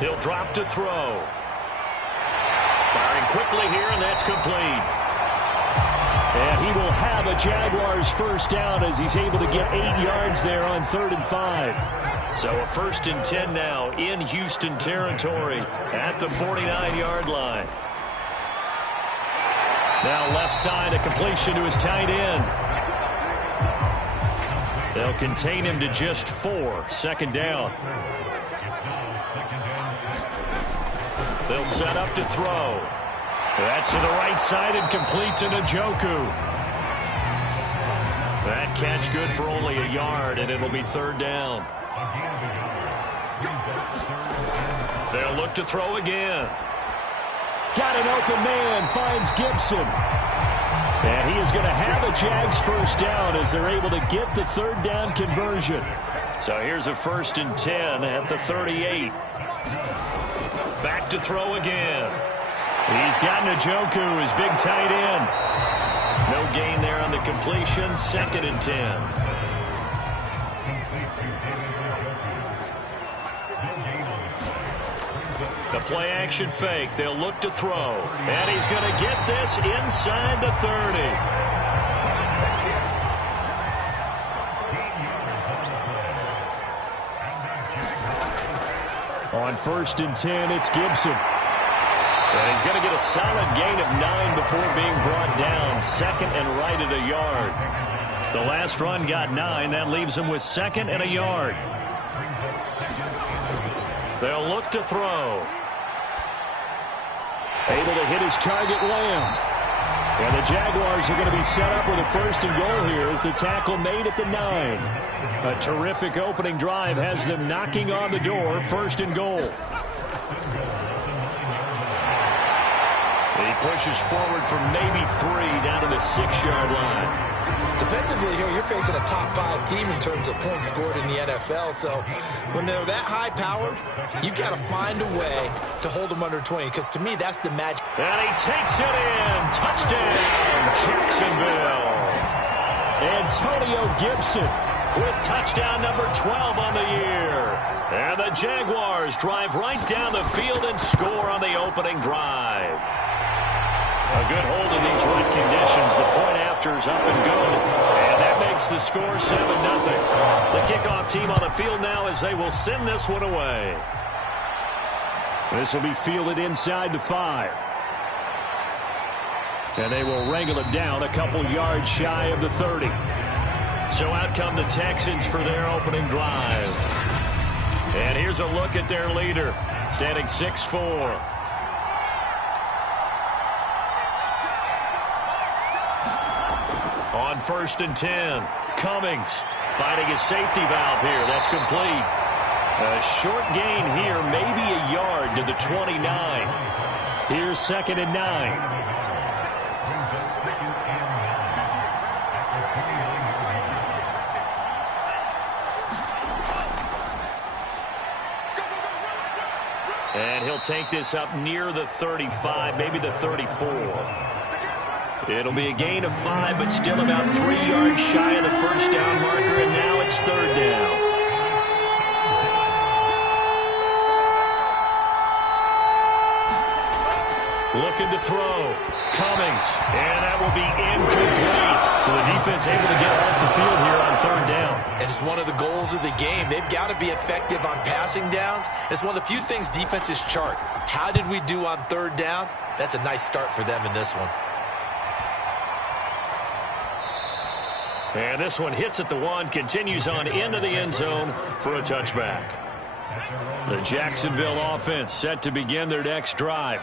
He'll drop to throw. Firing quickly here, and that's complete. And he will have a Jaguars first down as he's able to get 8 yards there on 3rd and 5. So a 1st and 10 now in Houston territory at the 49-yard line. Now left side, a completion to his tight end. They'll contain him to just 4. 2nd down. They'll set up to throw. That's to the right side and complete to Njoku. That catch good for only a yard, and it'll be 3rd down. They'll look to throw again. Got an open man, finds Gibson. And he is going to have a Jags first down as they're able to get the 3rd down conversion. So here's a 1st and 10 at the 38. Back to throw again. He's got Njoku, his big tight end. No gain there on the completion. 2nd and 10. The play action fake. They'll look to throw. And he's going to get this inside the 30. On 1st and 10, it's Gibson. And he's going to get a solid gain of 9 before being brought down. 2nd and right at a yard. The last run got 9. That leaves him with 2nd and a yard. They'll look to throw. Able to hit his target, Lamb. And the Jaguars are going to be set up with a 1st and goal here as the tackle made at the 9. A terrific opening drive has them knocking on the door. 1st and goal. He pushes forward for maybe 3 down to the 6-yard line. Defensively here, you're facing a top-5 team in terms of points scored in the NFL. So when they're that high-powered, you've got to find a way to hold them under 20. Because to me, that's the magic. And he takes it in. Touchdown, Jacksonville. Antonio Gibson with touchdown number 12 on the year. And the Jaguars drive right down the field and score on the opening drive. A good hold of these wet conditions. The point after is up and good. And that makes the score 7-0. The kickoff team on the field now as they will send this one away. This will be fielded inside the 5. And they will wrangle it down a couple yards shy of the 30. So out come the Texans for their opening drive. And here's a look at their leader, standing 6'4". On 1st and 10, Cummings finding his safety valve here. That's complete. A short gain here, maybe a yard to the 29. Here's 2nd and 9. And he'll take this up near the 35, maybe the 34. It'll be a gain of 5, but still about 3 yards shy of the 1st down marker, and now it's 3rd down. Looking to throw. Cummings, and that will be incomplete. So the defense able to get off the field here on 3rd down. And it's one of the goals of the game. They've got to be effective on passing downs. It's one of the few things defenses chart. How did we do on 3rd down? That's a nice start for them in this one. And this one hits at the 1, continues on into the end zone for a touchback. The Jacksonville offense set to begin their next drive.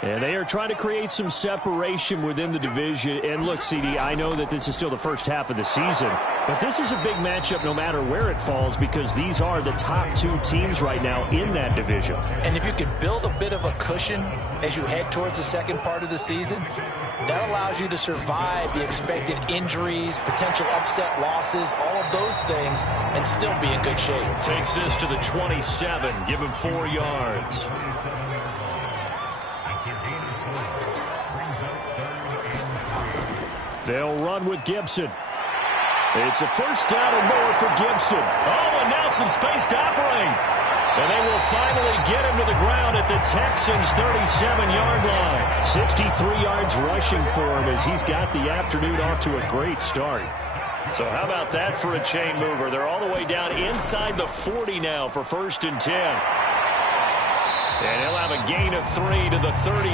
And they are trying to create some separation within the division. And look, CD, I know that this is still the first half of the season, but this is a big matchup no matter where it falls because these are the top 2 teams right now in that division. And if you can build a bit of a cushion as you head towards the second part of the season, that allows you to survive the expected injuries, potential upset losses, all of those things, and still be in good shape. Takes this to the 27, give him 4 yards. They'll run with Gibson. It's a 1st down and more for Gibson. Oh, and now some space to operate. And they will get him to the ground at the Texans' 37-yard line. 63 yards rushing for him as he's got the afternoon off to a great start. So how about that for a chain mover? They're all the way down inside the 40 now for 1st and 10. And he'll have a gain of 3 to the 33.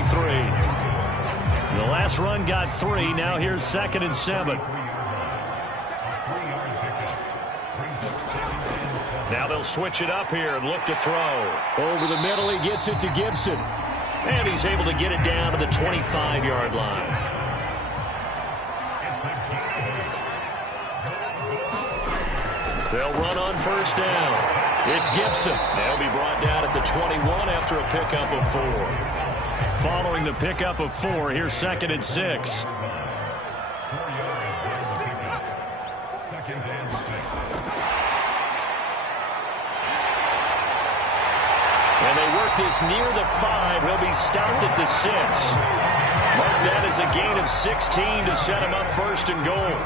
The last run got 3. Now here's 2nd and 7. Now they'll switch it up here and look to throw. Over the middle, he gets it to Gibson. And he's able to get it down to the 25-yard line. They'll run on 1st down. It's Gibson. They'll be brought down at the 21 after a pickup of 4. Following the pickup of 4, here's 2nd and 6. And they work this near the 5. He'll be stopped at the 6. Mark that as a gain of 16 to set him up 1st and goal.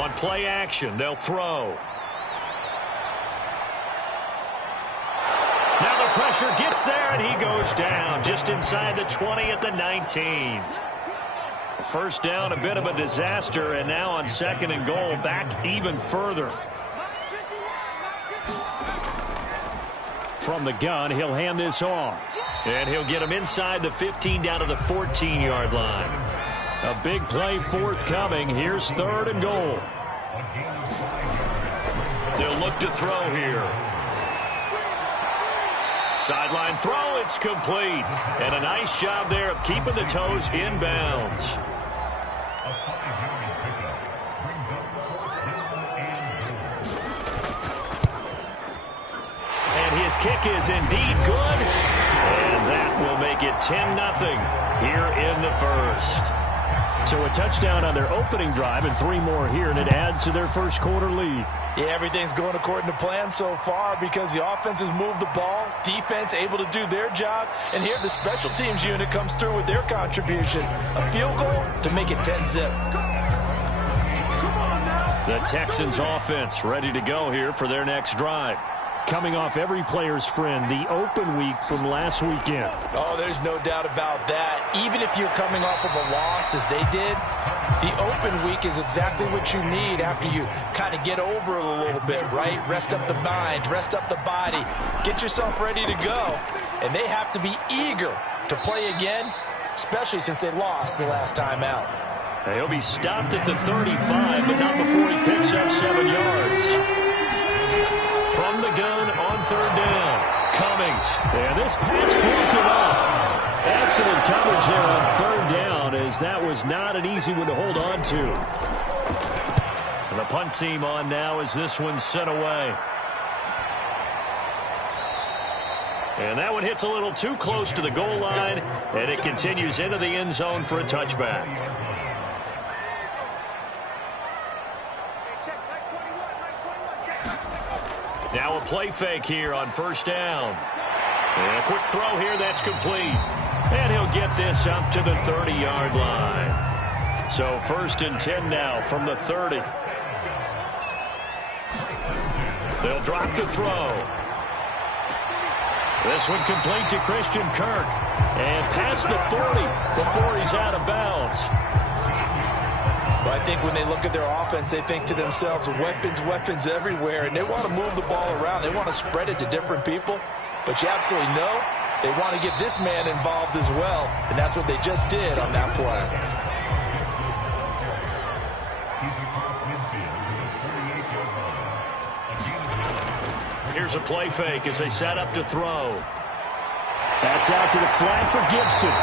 On play action, they'll throw. Now the pressure gets there, and he goes down just inside the 20 at the 19. 1st down, a bit of a disaster, and now on 2nd and goal, back even further. From the gun, he'll hand this off. And he'll get him inside the 15 down to the 14-yard line. A big play forthcoming. Here's 3rd and goal. They'll look to throw here. Sideline throw, it's complete. And a nice job there of keeping the toes inbounds. And his kick is indeed good. And that will make it 10-0 here in the 1st. So a touchdown on their opening drive and 3 more here, and it adds to their 1st quarter lead. Yeah, everything's going according to plan so far because the offense has moved the ball, defense able to do their job, and here the special teams unit comes through with their contribution. A field goal to make it 10-zip. The Texans offense ready to go here for their next drive. Coming off every player's friend, the open week from last weekend. Oh, there's no doubt about that. Even if you're coming off of a loss as they did, the open week is exactly what you need after you kind of get over it a little bit, right? Rest up the mind, rest up the body, get yourself ready to go. And they have to be eager to play again, especially since they lost the last time out. He'll be stopped at the 35, but not before he picks up 7 yards. From the gun on 3rd down, Cummings. And this pass broken up. Excellent coverage there on 3rd down, as that was not an easy one to hold on to. And the punt team on now as this one's sent away. And that one hits a little too close to the goal line, and it continues into the end zone for a touchback. Now a play fake here on 1st down. And a quick throw here that's complete. And he'll get this up to the 30-yard line. So 1st and 10 now from the 30. They'll drop to throw. This one complete to Christian Kirk. And past the 40 before he's out of bounds. Well, I think when they look at their offense, they think to themselves, weapons, weapons everywhere, and they want to move the ball around. They want to spread it to different people, but you absolutely know they want to get this man involved as well, and that's what they just did on that play. Here's a play fake as they set up to throw. That's out to the flat for Gibson.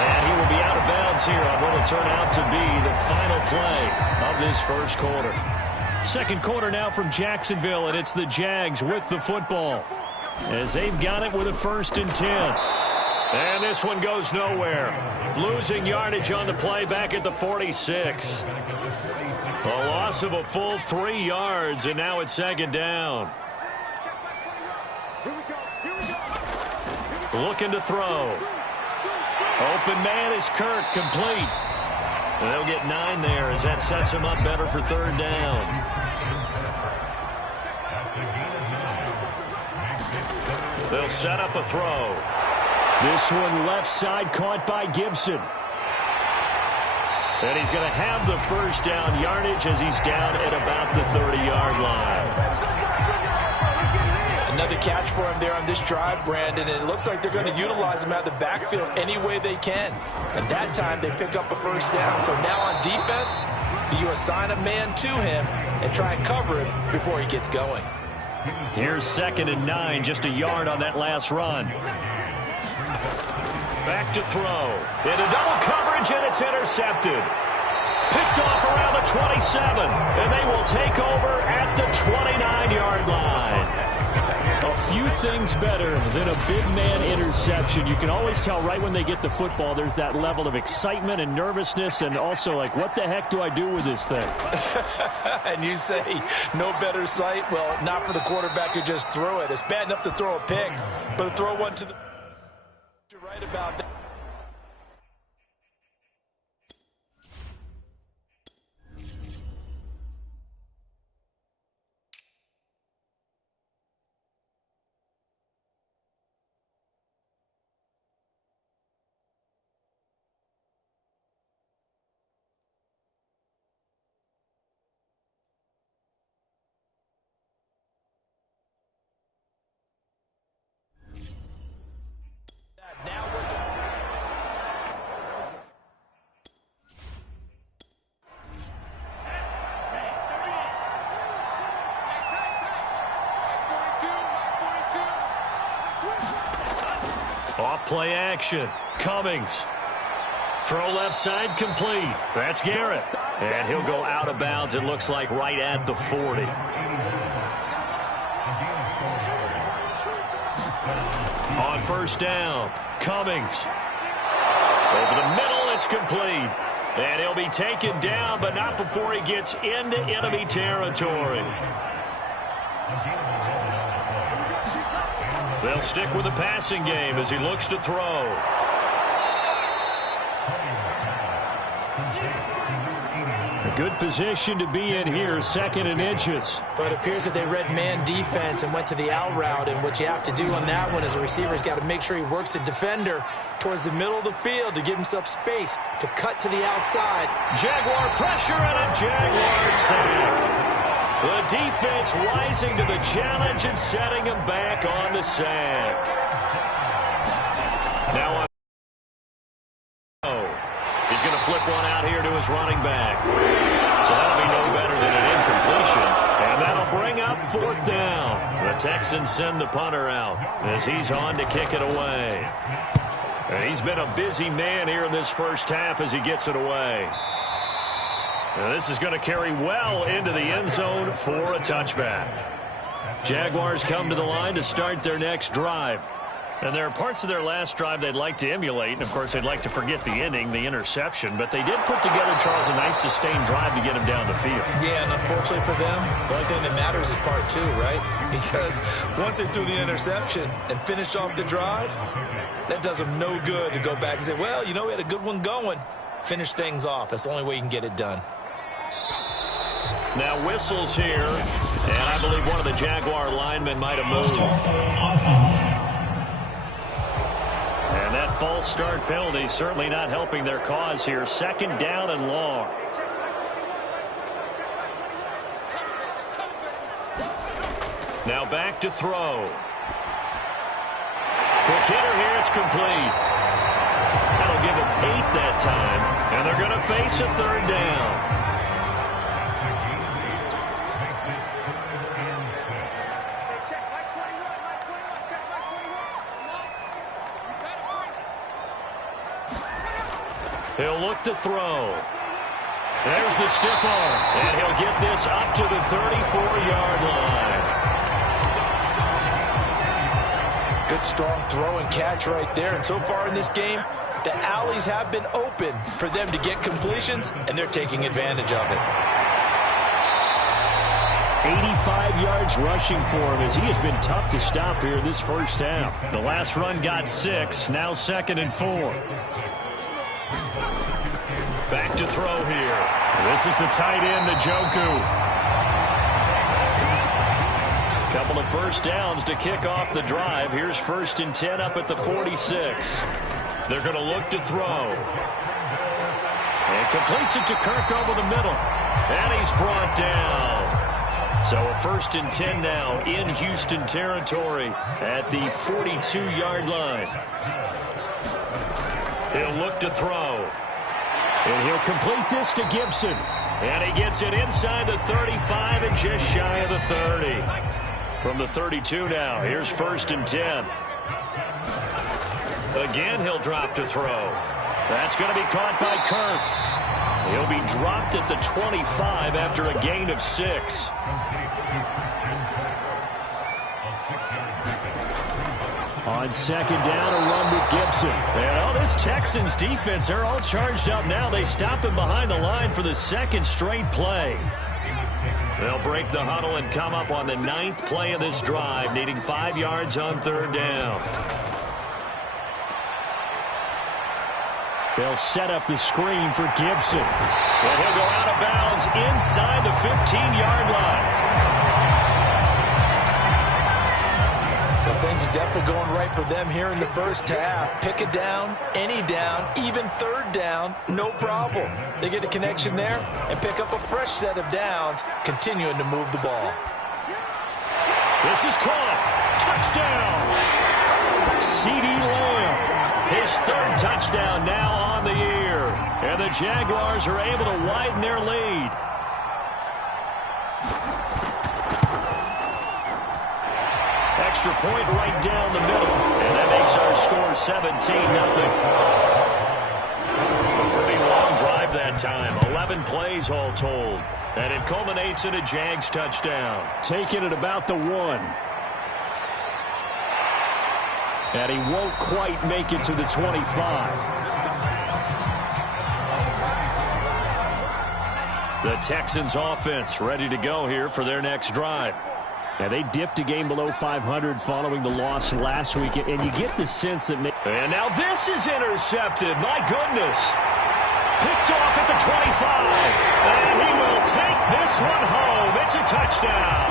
And he will be out of bounds here on what will turn out to be the final play of this 1st quarter. 2nd quarter now from Jacksonville, and it's the Jags with the football as they've got it with a 1st and 10. And this one goes nowhere. Losing yardage on the play back at the 46. A loss of a full 3 yards, and now it's 2nd down. Looking to throw. Open man is Kirk, complete. And they'll get 9 there as that sets him up better for 3rd down. They'll set up a throw. This one left side caught by Gibson. And he's going to have the first down yardage as he's down at about the 30-yard line. Another catch for him there on this drive, Brandon, and it looks like they're going to utilize him out of the backfield any way they can. And that time they pick up a first down. So now on defense, do you assign a man to him and try and cover him before he gets going? Here's 2nd and 9, just a yard on that last run. Back to throw. Into double coverage, and it's intercepted. Picked off around the 27, and they will take over at the 29-yard line. A few things better than a big man interception. You can always tell right when they get the football, there's that level of excitement and nervousness, and also like, what the heck do I do with this thing? And you say, no better sight? Well, not for the quarterback who just threw it. It's bad enough to throw a pick, but to throw one to the... You're right about that. Off play action. Cummings. Throw left side complete. That's Garrett. And he'll go out of bounds, it looks like, right at the 40. On first down, Cummings. Over the middle, it's complete. And he'll be taken down, but not before he gets into enemy territory. They'll stick with the passing game as he looks to throw. A good position to be in here, 2nd and inches. But it appears that they read man defense and went to the out route, and what you have to do on that one is the receiver's got to make sure he works the defender towards the middle of the field to give himself space to cut to the outside. Jaguar pressure and a Jaguar sack. The defense rising to the challenge and setting him back on the sack. Now he's going to flip one out here to his running back. So that'll be no better than an incompletion. And that'll bring up 4th down. The Texans send the punter out as he's on to kick it away. And he's been a busy man here in this first half as he gets it away. Now this is going to carry well into the end zone for a touchback. Jaguars come to the line to start their next drive. And there are parts of their last drive they'd like to emulate. And, of course, they'd like to forget the inning, the interception. But they did put together, Charles, a nice sustained drive to get him down the field. Yeah, and unfortunately for them, the only thing that matters is part 2, right? Because once they threw the interception and finished off the drive, that does them no good to go back and say, well, you know, we had a good one going. Finish things off. That's the only way you can get it done. Now whistles here, and I believe one of the Jaguar linemen might have moved. And that false start penalty certainly not helping their cause here. 2nd down and long. Now back to throw. Quick hitter here, it's complete. That'll give him 8 that time, and they're going to face a 3rd down. He'll look to throw. There's the stiff arm, and he'll get this up to the 34-yard line. Good strong throw and catch right there. And so far in this game, the alleys have been open for them to get completions, and they're taking advantage of it. 85 yards rushing for him as he has been tough to stop here this first half. The last run got 6, now 2nd and 4. Back to throw here. This is the tight end, Njoku. Couple of first downs to kick off the drive. Here's 1st and 10 up at the 46. They're going to look to throw. And completes it to Kirk over the middle. And he's brought down. So a 1st and 10 now in Houston territory at the 42-yard line. He'll look to throw. And he'll complete this to Gibson. And he gets it inside the 35 and just shy of the 30. From the 32 now, here's 1st and 10. Again, he'll drop to throw. That's going to be caught by Kirk. He'll be dropped at the 25 after a gain of 6. On 2nd down, a run with Gibson. And this Texans defense, they're all charged up now. They stop him behind the line for the 2nd straight play. They'll break the huddle and come up on the 9th play of this drive, needing 5 yards on 3rd down. They'll set up the screen for Gibson. And he'll go out of bounds inside the 15-yard line. Well, things are definitely going right for them here in the first half. Pick it down, any down, even 3rd down, no problem. They get a connection there and pick up a fresh set of downs, continuing to move the ball. This is caught. Touchdown. C.D. Lamb. His 3rd touchdown now on the year. And the Jaguars are able to widen their lead. Extra point right down the middle. And that makes our score 17-0. A pretty long drive that time. 11 plays all told. And it culminates in a Jags touchdown. Taken at about the 1. And he won't quite make it to the 25. The Texans offense ready to go here for their next drive. Now, they dipped a game below 500 following the loss last week, and you get the sense that... And now this is intercepted. My goodness. Picked off at the 25. And he will take this one home. It's a touchdown.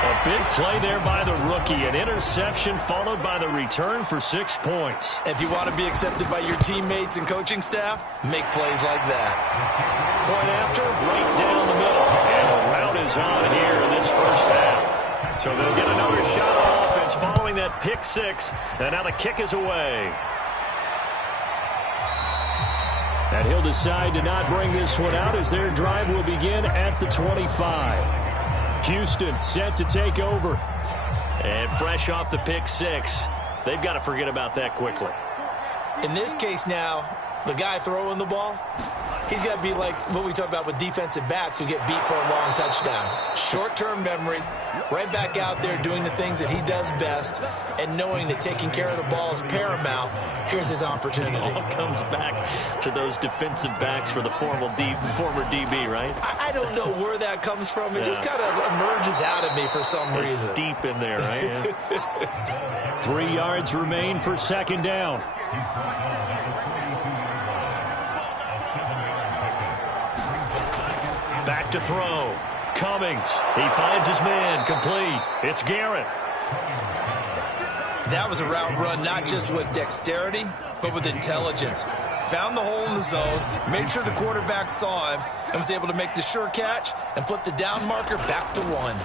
A big play there by the rookie. An interception followed by the return for 6 points. If you want to be accepted by your teammates and coaching staff, make plays like that. Point after, right down the middle. And the route is on here in this first half. So they'll get another shot on offense following that pick 6. And now the kick is away. And he'll decide to not bring this one out as their drive will begin at the 25. Houston set to take over. And fresh off the pick 6, they've got to forget about that quickly. In this case now, the guy throwing the ball, he's got to be like what we talk about with defensive backs who get beat for a long touchdown. Short-term memory, right back out there doing the things that he does best, and knowing that taking care of the ball is paramount. Here's his opportunity. It all comes back to those defensive backs for the former DB, right? I don't know where that comes from. It just kind of emerges out of me for some reason. It's deep in there, right? Yeah. 3 yards remain for 2nd down. Back to throw. Cummings. He finds his man. Complete. It's Garrett. That was a route run not just with dexterity, but with intelligence. Found the hole in the zone, made sure the quarterback saw him, and was able to make the sure catch and flip the down marker back to 1.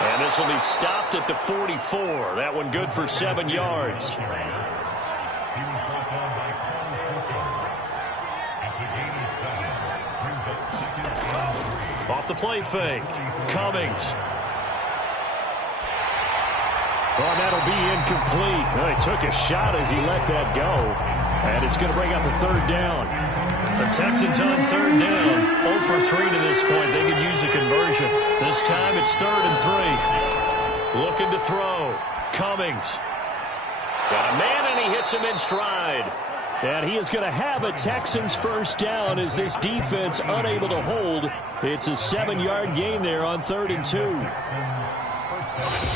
And this will be stopped at the 44. That one good for 7 yards. Off the play fake. Cummings. Oh, that'll be incomplete. Well, he took a shot as he let that go. And it's going to bring up a 3rd down. The Texans on 3rd down. 0 for 3 to this point. They could use a conversion. This time it's 3rd and 3. Looking to throw. Cummings. Got a man, and he hits him in stride. And he is going to have a Texans first down as this defense unable to hold. It's a 7-yard gain there on 3rd and 2.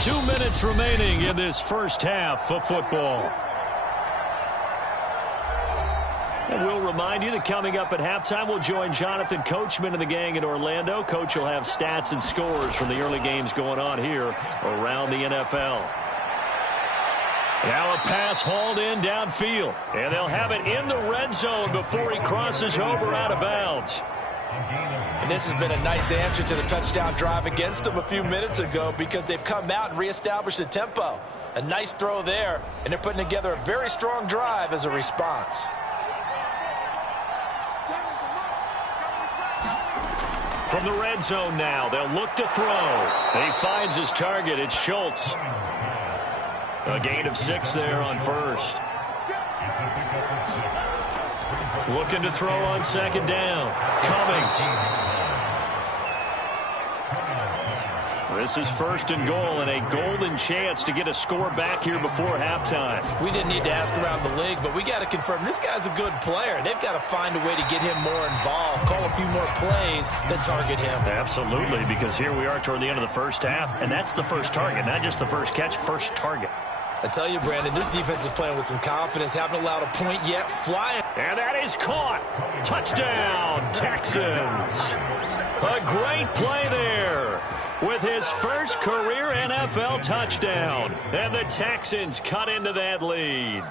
2 minutes remaining in this first half of football. And we'll remind you that coming up at halftime, we'll join Jonathan Coachman and the gang in Orlando. Coach will have stats and scores from the early games going on here around the NFL. Now a pass hauled in downfield. And they'll have it in the red zone before he crosses over out of bounds. And this has been a nice answer to the touchdown drive against them a few minutes ago because they've come out and reestablished the tempo. A nice throw there, and they're putting together a very strong drive as a response. From the red zone now, they'll look to throw. He finds his target. It's Schultz. A gain of 6 there on first. Looking to throw on second down. Cummings. This is first and goal and a golden chance to get a score back here before halftime. We didn't need to ask around the league, but we got to confirm this guy's a good player. They've got to find a way to get him more involved, call a few more plays that target him. Absolutely, because here we are toward the end of the first half, and that's the first target, not just the first catch, first target. I tell you, Brandon, this defense is playing with some confidence. Haven't allowed a point yet. Flying. And that is caught. Touchdown, Texans. A great play there with his first career NFL touchdown. And the Texans cut into that lead.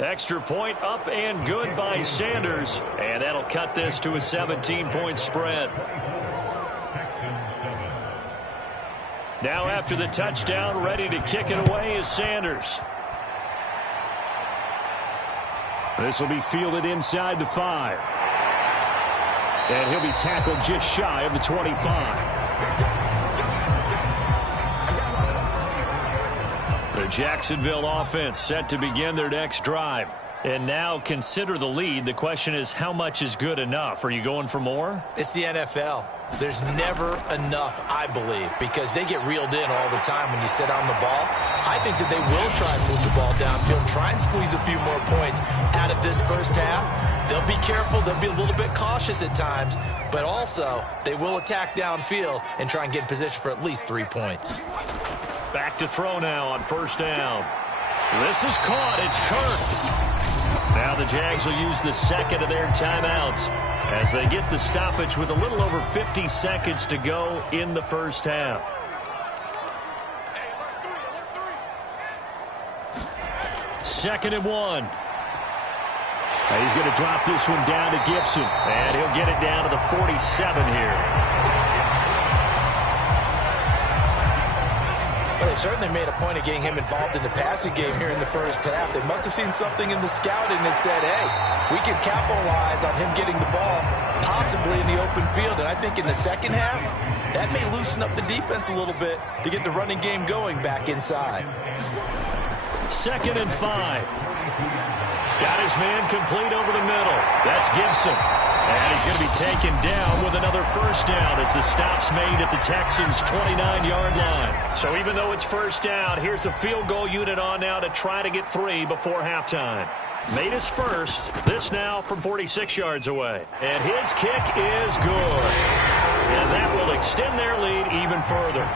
Extra point up and good by Sanders. And that'll cut this to a 17-point spread. Now after the touchdown, ready to kick it away is Sanders. This will be fielded inside the 5. And he'll be tackled just shy of the 25. The Jacksonville offense set to begin their next drive. And now consider the lead. The question is, how much is good enough? Are you going for more? It's the NFL. There's never enough, I believe, because they get reeled in all the time when you sit on the ball. I think that they will try and move the ball downfield, try and squeeze a few more points out of this first half. They'll be careful. They'll be a little bit cautious at times, but also they will attack downfield and try and get in position for at least 3 points. Back to throw now on first down. This is caught. It's Kirk. Now the Jags will use the second of their timeouts as they get the stoppage with a little over 50 seconds to go in the first half. Second and 1. He's going to drop this one down to Gibson, and he'll get it down to the 47 here. Well, they certainly made a point of getting him involved in the passing game here in the first half. They must have seen something in the scouting that said, hey, we can capitalize on him getting the ball possibly in the open field. And I think in the second half, that may loosen up the defense a little bit to get the running game going back inside. Second and 5. Got his man complete over the middle. That's Gibson. And he's going to be taken down with another first down as the stop's made at the Texans' 29-yard line. So even though it's first down, here's the field goal unit on now to try to get 3 before halftime. Made his first. This now from 46 yards away. And his kick is good. And that will extend their lead even further.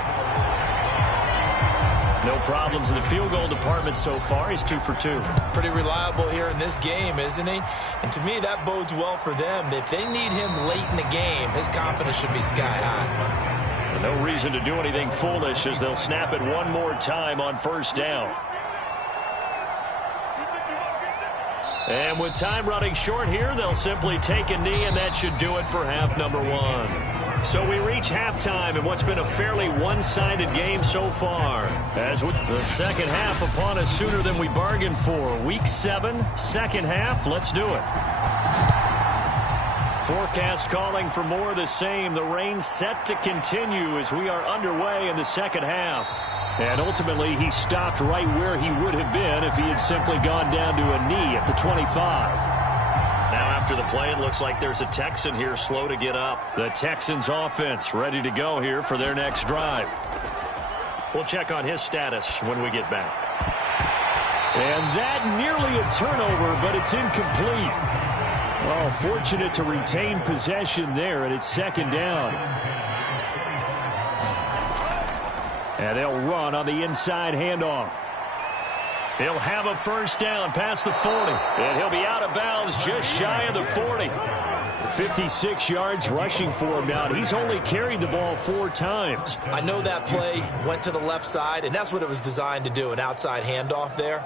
No problems in the field goal department so far. He's 2 for 2. Pretty reliable here in this game, isn't he? And to me, that bodes well for them. If they need him late in the game, his confidence should be sky high. No reason to do anything foolish as they'll snap it one more time on first down. And with time running short here, they'll simply take a knee, and that should do it for half number 1. So we reach halftime in what's been a fairly one-sided game so far. As with the second half upon us sooner than we bargained for. Week 7, second half, let's do it. Forecast calling for more of the same. The rain set to continue as we are underway in the second half. And ultimately, he stopped right where he would have been if he had simply gone down to a knee at the 25. Now after the play, it looks like there's a Texan here slow to get up. The Texans offense ready to go here for their next drive. We'll check on his status when we get back. And that nearly a turnover, but it's incomplete. Oh, fortunate to retain possession there, and it's second down. And they'll run on the inside handoff. He'll have a first down past the 40. And he'll be out of bounds just shy of the 40. 56 yards rushing for him now. He's only carried the ball 4 times. I know that play went to the left side, and that's what it was designed to do, an outside handoff there.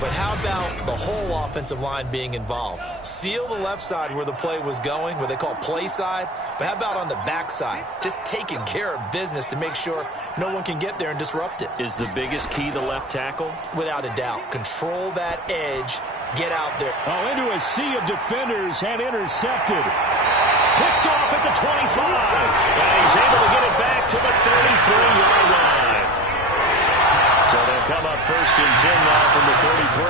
But how about the whole offensive line being involved? Seal the left side where the play was going, where they call play side. But how about on the back side? Just taking care of business to make sure no one can get there and disrupt it. Is the biggest key the left tackle? Without a doubt. Control that edge. Get out there. Oh, into a sea of defenders and intercepted. Picked off at the 25. And he's able to get it back to the 33-yard line. So they'll come up first and 10 now from the 33.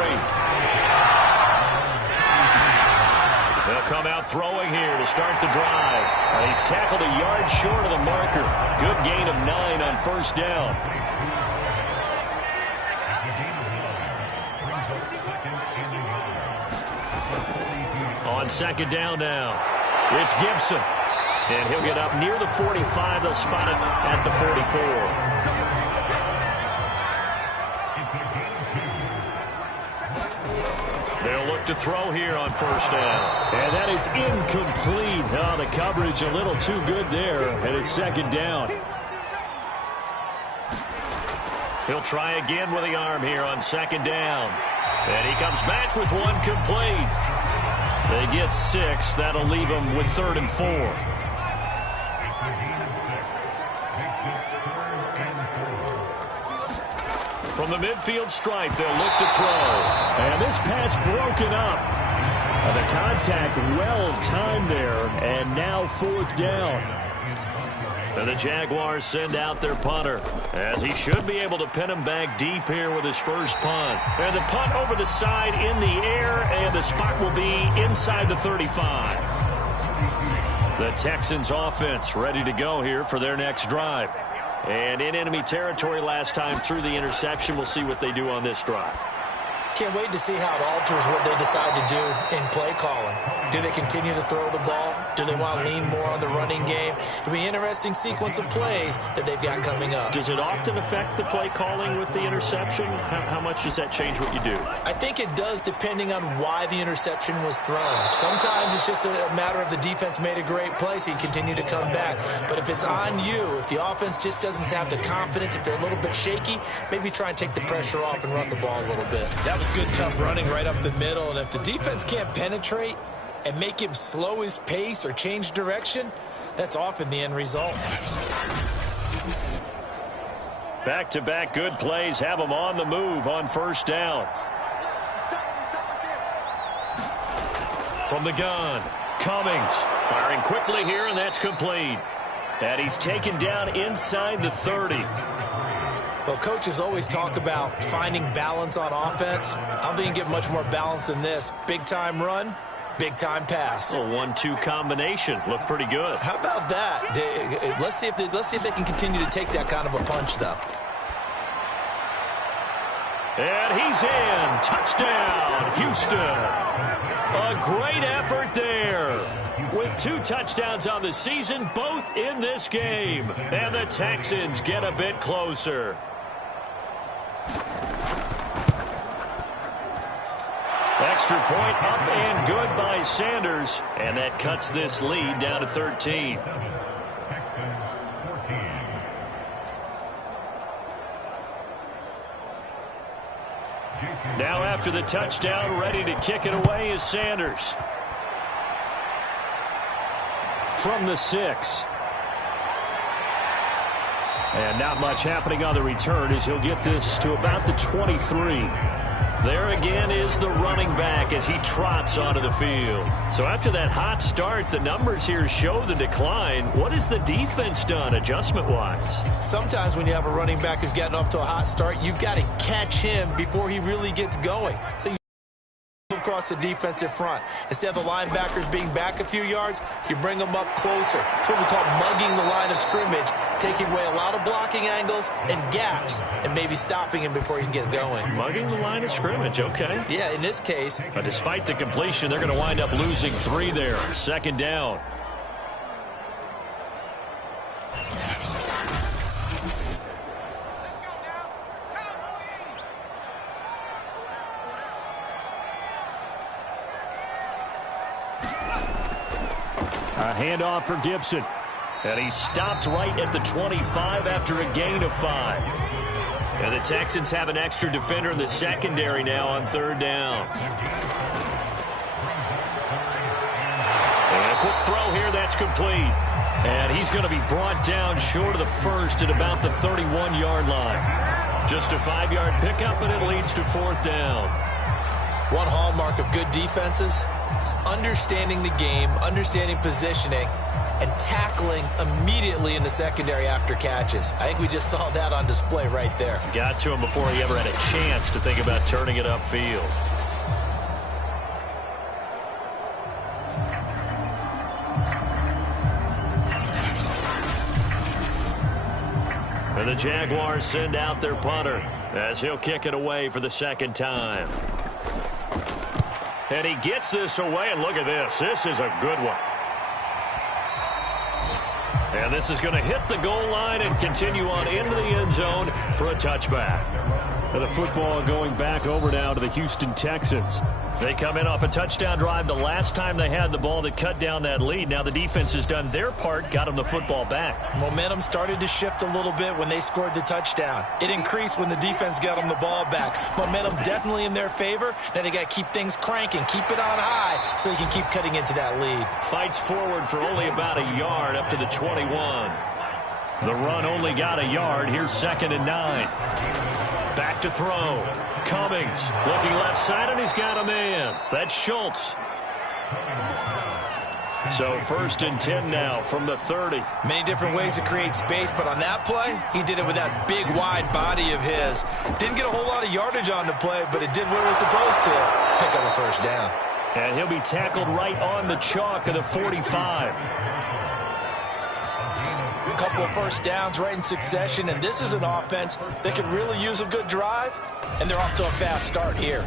They'll come out throwing here to start the drive. And he's tackled a yard short of the marker. Good gain of 9 on first down. On second down now, it's Gibson. And he'll get up near the 45. They'll spot it at the 44. They'll look to throw here on first down. And that is incomplete. Oh, the coverage a little too good there. And it's second down. He'll try again with the arm here on second down. And he comes back with one complete. They get 6. That'll leave them with 3rd and 4. From the midfield stripe, they'll look to throw. And this pass broken up. The contact well timed there. And now 4th down. And the Jaguars send out their punter, as he should be able to pin him back deep here with his first punt. And the punt over the side in the air, and the spot will be inside the 35. The Texans offense ready to go here for their next drive. And in enemy territory last time through the interception. We'll see what they do on this drive. Can't wait to see how it alters what they decide to do in play calling. Do they continue to throw the ball? Do they want to lean more on the running game? It'll be an interesting sequence of plays that they've got coming up. Does it often affect the play calling with the interception? How much does that change what you do? I think it does, depending on why the interception was thrown. Sometimes it's just a matter of the defense made a great play, so you continue to come back. But if it's on you, if the offense just doesn't have the confidence, if they're a little bit shaky, maybe try and take the pressure off and run the ball a little bit. That was good, tough running right up the middle. And if the defense can't penetrate and make him slow his pace or change direction, that's often the end result. Back-to-back good plays have them on the move on first down. From the gun, Cummings firing quickly here, and that's complete. And he's taken down inside the 30. Well, coaches always talk about finding balance on offense. I don't think you get much more balance than this. Big-time run, big-time pass. A 1-2 combination. Looked pretty good. How about that? Let's see if they can continue to take that kind of a punch, though. And he's in. Touchdown, Houston. A great effort there. With 2 touchdowns on the season, both in this game. And the Texans get a bit closer. Extra point up and good by Sanders. And that cuts this lead down to 13. Now after the touchdown, ready to kick it away is Sanders. From the 6. And not much happening on the return as he'll get this to about the 23. There again is the running back as he trots onto the field. So after that hot start, the numbers here show the decline. What has the defense done adjustment-wise? Sometimes when you have a running back who's gotten off to a hot start, you've got to catch him before he really gets going. So across the defensive front. Instead of the linebackers being back a few yards, you bring them up closer. It's what we call mugging the line of scrimmage, taking away a lot of blocking angles and gaps and maybe stopping him before he can get going. Mugging the line of scrimmage, okay. Yeah, in this case. But despite the completion, they're going to wind up losing 3 there. Second down. A handoff for Gibson. And he stopped right at the 25 after a gain of 5. And the Texans have an extra defender in the secondary now on 3rd down. And a quick throw here, that's complete. And he's going to be brought down short of the first at about the 31-yard line. Just a 5-yard pickup, and it leads to 4th down. One hallmark of good defenses is understanding the game, understanding positioning, and tackling immediately in the secondary after catches. I think we just saw that on display right there. Got to him before he ever had a chance to think about turning it upfield. And the Jaguars send out their punter as he'll kick it away for the 2nd time. And he gets this away, and look at this. This is a good one. And this is going to hit the goal line and continue on into the end zone for a touchback. And the football going back over now to the Houston Texans. They come in off a touchdown drive the last time they had the ball that cut down that lead. Now the defense has done their part, got them the football back. Momentum started to shift a little bit when they scored the touchdown. It increased when the defense got them the ball back. Momentum definitely in their favor. Now they got to keep things cranking, keep it on high so they can keep cutting into that lead. Fights forward for only about a yard up to the 21. The run only got a yard. Here's 2nd and 9. Back to throw. Cummings looking left side, and he's got a man. That's Schultz. So 1st and 10 now from the 30. Many different ways to create space, but on that play, he did it with that big, wide body of his. Didn't get a whole lot of yardage on the play, but it did what it was supposed to. Pick up a 1st down. And he'll be tackled right on the chalk of the 45. A couple of 1st downs right in succession, and this is an offense that could really use a good drive, and they're off to a fast start here.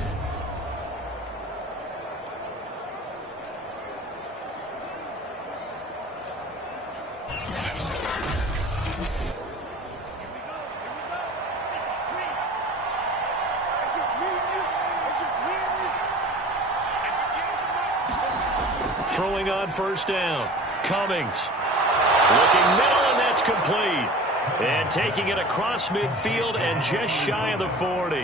Throwing on 1st down. Cummings. Looking middle, and that's complete. And taking it across midfield and just shy of the 40.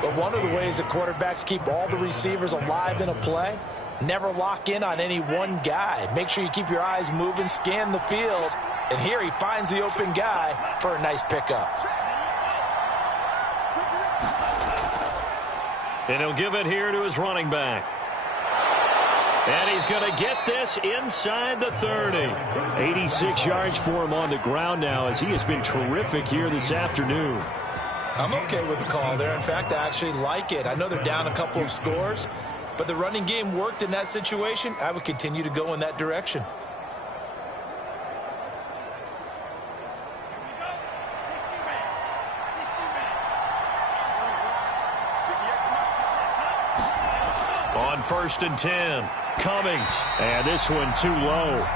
But one of the ways that quarterbacks keep all the receivers alive in a play, never lock in on any one guy. Make sure you keep your eyes moving, scan the field. And here he finds the open guy for a nice pickup. And he'll give it here to his running back. And he's going to get this inside the 30. 86 yards for him on the ground now as he has been terrific here this afternoon. I'm okay with the call there. In fact, I actually like it. I know they're down a couple of scores, but the running game worked in that situation. I would continue to go in that direction. On 1st and 10. Cummings, and this one too low.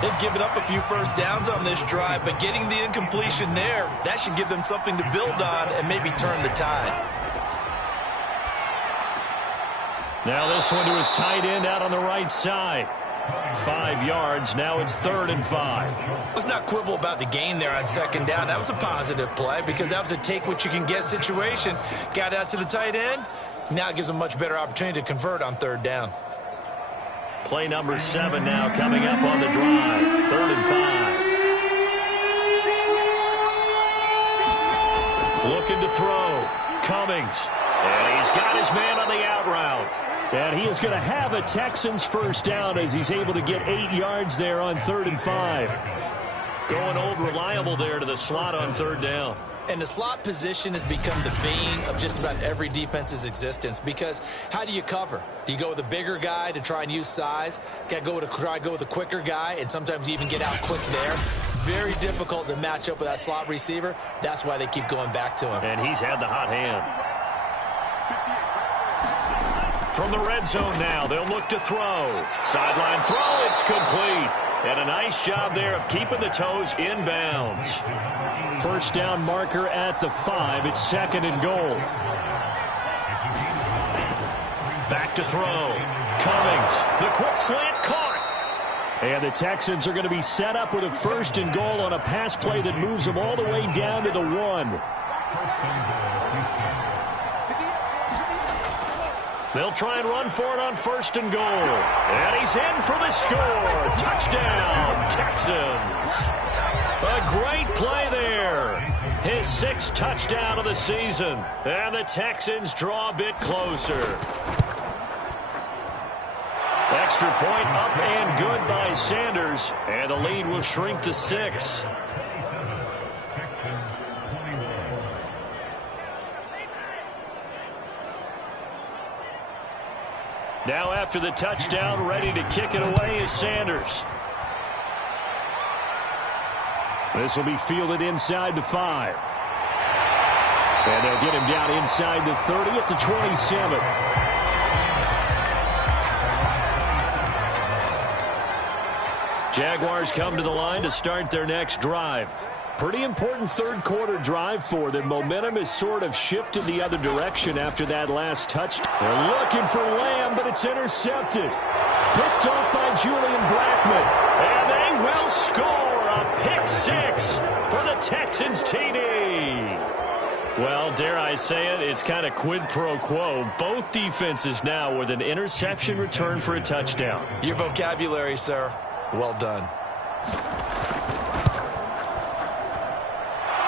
They've given up a few 1st downs on this drive, but getting the incompletion there, that should give them something to build on and maybe turn the tide. Now this one to his tight end out on the right side. 5 yards, now it's 3rd and 5. Let's not quibble about the gain there on 2nd down. That was a positive play because that was a take-what-you-can-get situation. Got out to the tight end. Now it gives them a much better opportunity to convert on 3rd down. Play number 7 now coming up on the drive. 3rd and 5. Looking to throw. Cummings. And he's got his man on the out route. And he is going to have a Texans 1st down as he's able to get 8 yards there on 3rd and 5. Going old reliable there to the slot on 3rd down. And the slot position has become the bane of just about every defense's existence because how do you cover? Do you go with a bigger guy to try and use size? Got to try to go with a quicker guy, and sometimes you even get out quick there. Very difficult to match up with that slot receiver. That's why they keep going back to him. And he's had the hot hand. From the red zone now, they'll look to throw. Sideline throw, it's complete. And a nice job there of keeping the toes inbounds. 1st down marker at the 5. It's 2nd and goal. Back to throw. Cummings, the quick slant caught. And the Texans are going to be set up with a 1st and goal on a pass play that moves them all the way down to the 1. They'll try and run for it on 1st and goal. And he's in for the score. Touchdown, Texans. A great play there. His 6th touchdown of the season. And the Texans draw a bit closer. Extra point up and good by Sanders. And the lead will shrink to 6. Now after the touchdown, ready to kick it away is Sanders. This will be fielded inside the 5. And they'll get him down inside the 30 at the 27. Jaguars come to the line to start their next drive. Pretty important 3rd quarter drive for them. Momentum has sort of shifted the other direction after that last touchdown. They're looking for Lamb, but it's intercepted. Picked off by Julian Blackmon. And they will score a pick 6 for the Texans TD. Well, dare I say it, it's kind of quid pro quo. Both defenses now with an interception return for a touchdown. Your vocabulary, sir. Well done.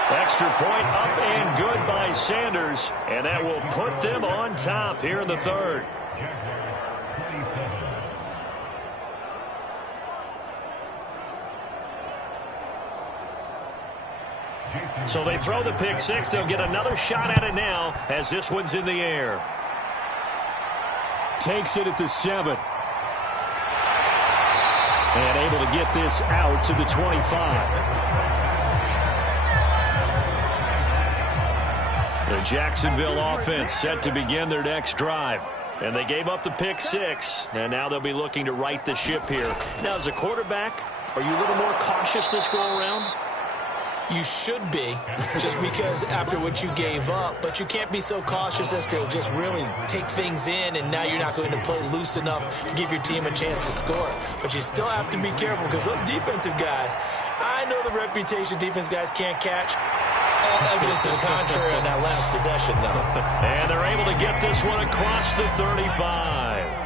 Extra point up and good by Sanders, and that will put them on top here in the 3rd. So they throw the pick 6. They'll get another shot at it now as this one's in the air. Takes it at the 7. And able to get this out to the 25. The Jacksonville offense set to begin their next drive. And they gave up the pick 6. And now they'll be looking to right the ship here. Now, as a quarterback, are you a little more cautious this go-around? You should be, just because after what you gave up. But you can't be so cautious as to just really take things in, and now you're not going to play loose enough to give your team a chance to score. But you still have to be careful because those defensive guys, I know the reputation defense guys can't catch. All evidence to the contrary on that last possession, though. And they're able to get this one across the 35.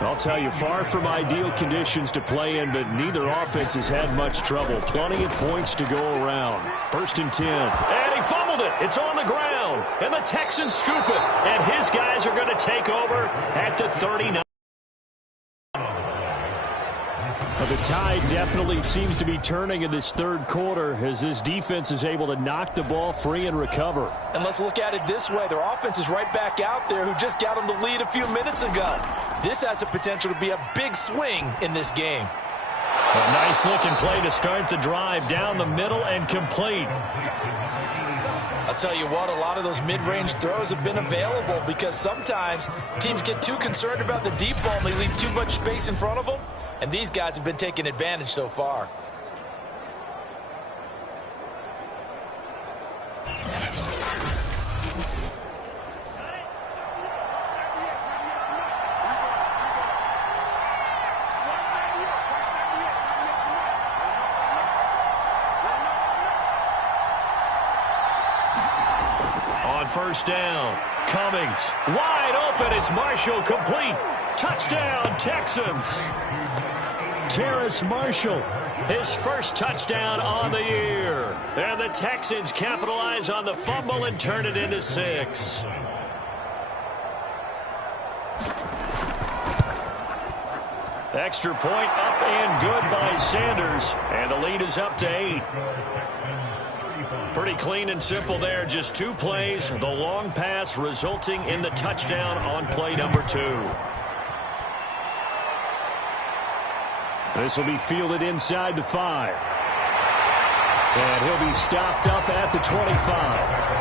I'll tell you, far from ideal conditions to play in, but neither offense has had much trouble. Plenty of points to go around. 1st and 10. And he fumbled it. It's on the ground. And the Texans scoop it. And his guys are going to take over at the 39. But the tide definitely seems to be turning in this 3rd quarter as this defense is able to knock the ball free and recover. And let's look at it this way. Their offense is right back out there who just got them the lead a few minutes ago. This has the potential to be a big swing in this game. A nice-looking play to start the drive down the middle and complete. I'll tell you what, a lot of those mid-range throws have been available because sometimes teams get too concerned about the deep ball and they leave too much space in front of them. And these guys have been taking advantage so far. On 1st down, Cummings wide open. It's Marshall, complete. Touchdown, Texans. Terrace Marshall, his 1st touchdown on the year. And the Texans capitalize on the fumble and turn it into 6. Extra point up and good by Sanders. And the lead is up to 8. Pretty clean and simple there. Just 2 plays. The long pass resulting in the touchdown on play number 2. This will be fielded inside the 5. And he'll be stopped up at the 25.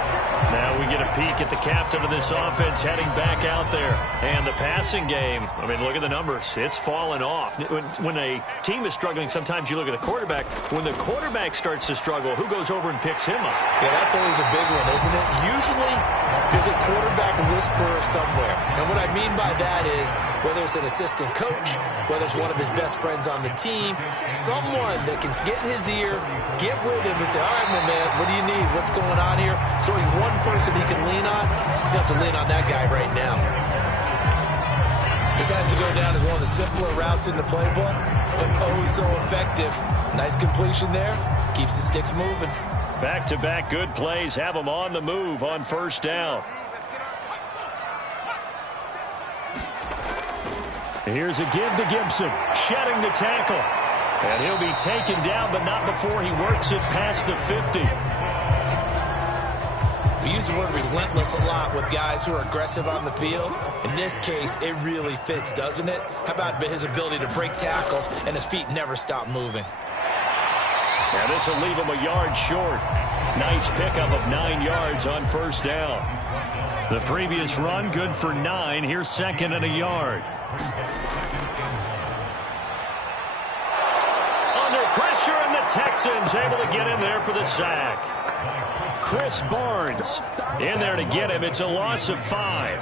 Now we get a peek at the captain of this offense heading back out there. And the passing game, I mean, look at the numbers. It's fallen off. When a team is struggling, sometimes you look at the quarterback. When the quarterback starts to struggle, who goes over and picks him up? Yeah, that's always a big one, isn't it? Usually There's a quarterback whisperer somewhere. And what I mean by that is, whether it's an assistant coach, whether it's one of his best friends on the team, someone that can get in his ear, get with him and say, all right, my man, what do you need? What's going on here? So he's one person he can lean on. He's going to have to lean on that guy right now. This has to go down as one of the simpler routes in the playbook, but oh so effective. Nice completion there. Keeps the sticks moving. Back-to-back good plays have them on the move on first down. Here's a give to Gibson, shedding the tackle. And he'll be taken down, but not before he works it past the 50. We use the word relentless a lot with guys who are aggressive on the field. In this case, it really fits, doesn't it? How about his ability to break tackles and his feet never stop moving? Now this will leave him a yard short. Nice pickup of 9 yards on first down. The previous run, good for 9. Here's second and a yard. Under pressure, and the Texans able to get in there for the sack. Chris Barnes in there to get him. It's a loss of 5.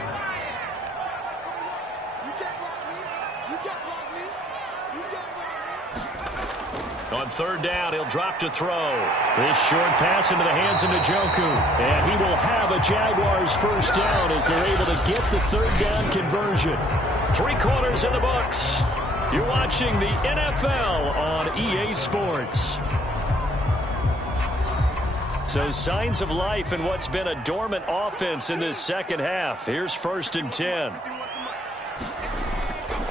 On third down, he'll drop to throw. This short pass into the hands of Njoku. And he will have a Jaguars first down as they're able to get the third down conversion. 3 quarters in the books. You're watching the NFL on EA Sports. So signs of life in what's been a dormant offense in this second half. Here's first and 10.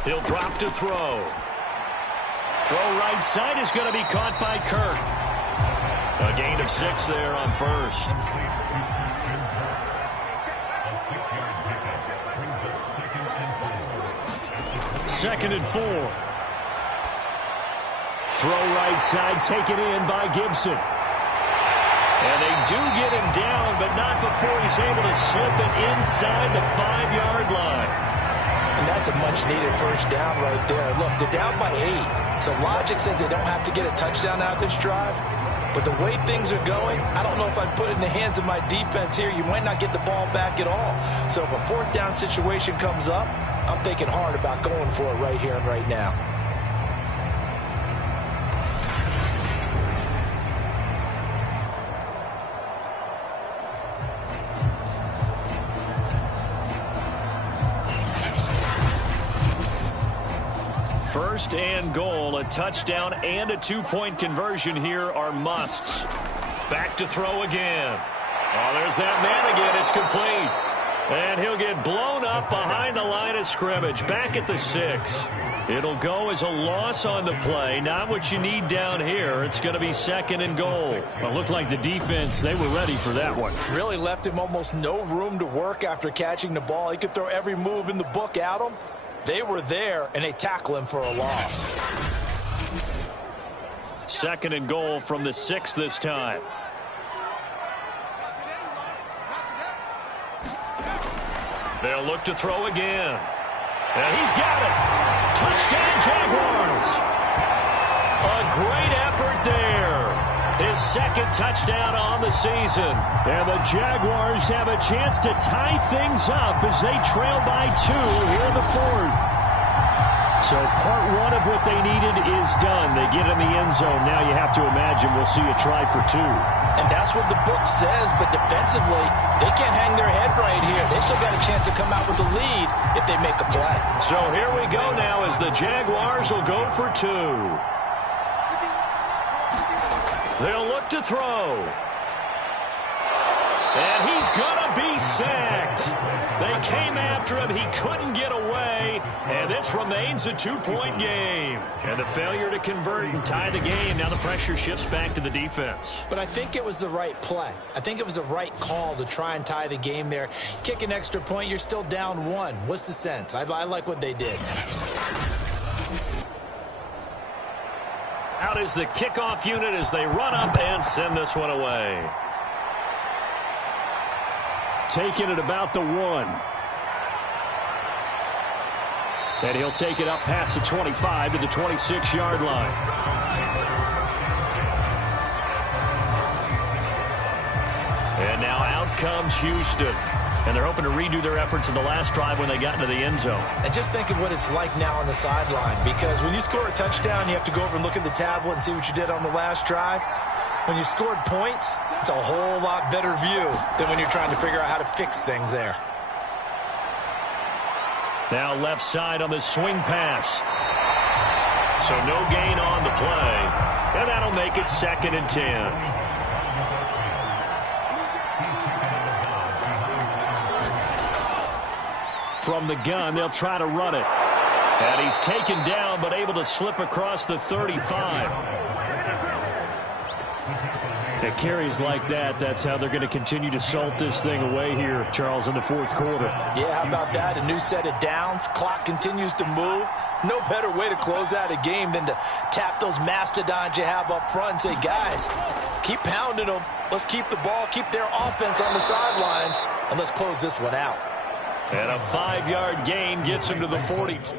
He'll drop to throw. Throw right side is going to be caught by Kirk. A gain of 6 there on first. Second and 4. Throw right side taken in by Gibson. And they do get him down, but not before he's able to slip it inside the 5-yard line. And that's a much-needed first down right there. Look, they're down by 8. So logic says they don't have to get a touchdown out of this drive. But the way things are going, I don't know if I'd put it in the hands of my defense here. You might not get the ball back at all. So if a fourth down situation comes up, I'm thinking hard about going for it right here and right now. First and goal, a touchdown and a 2-point conversion here are musts. Back to throw again. Oh, there's that man again. It's complete. And he'll get blown up behind the line of scrimmage. Back at the 6. It'll go as a loss on the play. Not what you need down here. It's going to be second and goal. Well, it looked like the defense, they were ready for that one. Really left him almost no room to work after catching the ball. He could throw every move in the book at him. They were there, and they tackle him for a loss. Second and goal from the 6 this time. They'll look to throw again. And he's got it. Touchdown, Jaguars. A great effort there. His second touchdown on the season. And the Jaguars have a chance to tie things up as they trail by 2 here in the 4th. So part 1 of what they needed is done. They get in the end zone. Now you have to imagine we'll see a try for 2. And that's what the book says, but defensively, they can't hang their head right here. They still got a chance to come out with the lead if they make a play. So here we go now as the Jaguars will go for 2. They'll look to throw. And he's going to be sacked. They came after him. He couldn't get away. And this remains a 2-point game. And the failure to convert and tie the game. Now the pressure shifts back to the defense. But I think it was the right play. I think it was the right call to try and tie the game there. Kick an extra point, you're still down 1. What's the sense? I like what they did. Out is the kickoff unit as they run up and send this one away. Taking it about the 1. And he'll take it up past the 25 to the 26-yard line. And now out comes Houston. And they're hoping to redo their efforts in the last drive when they got into the end zone. And just think of what it's like now on the sideline, because when you score a touchdown, you have to go over and look at the tablet and see what you did on the last drive. When you scored points, it's a whole lot better view than when you're trying to figure out how to fix things there. Now left side on the swing pass. So no gain on the play. And that'll make it 2nd and 10. From the gun, they'll try to run it. And he's taken down, but able to slip across the 35. It carries like that. That's how they're going to continue to salt this thing away here, Charles, in the 4th quarter. Yeah, how about that? A new set of downs. Clock continues to move. No better way to close out a game than to tap those mastodons you have up front and say, guys, keep pounding them. Let's keep the ball, keep their offense on the sidelines, and let's close this one out. And a 5-yard gain gets him to the 42.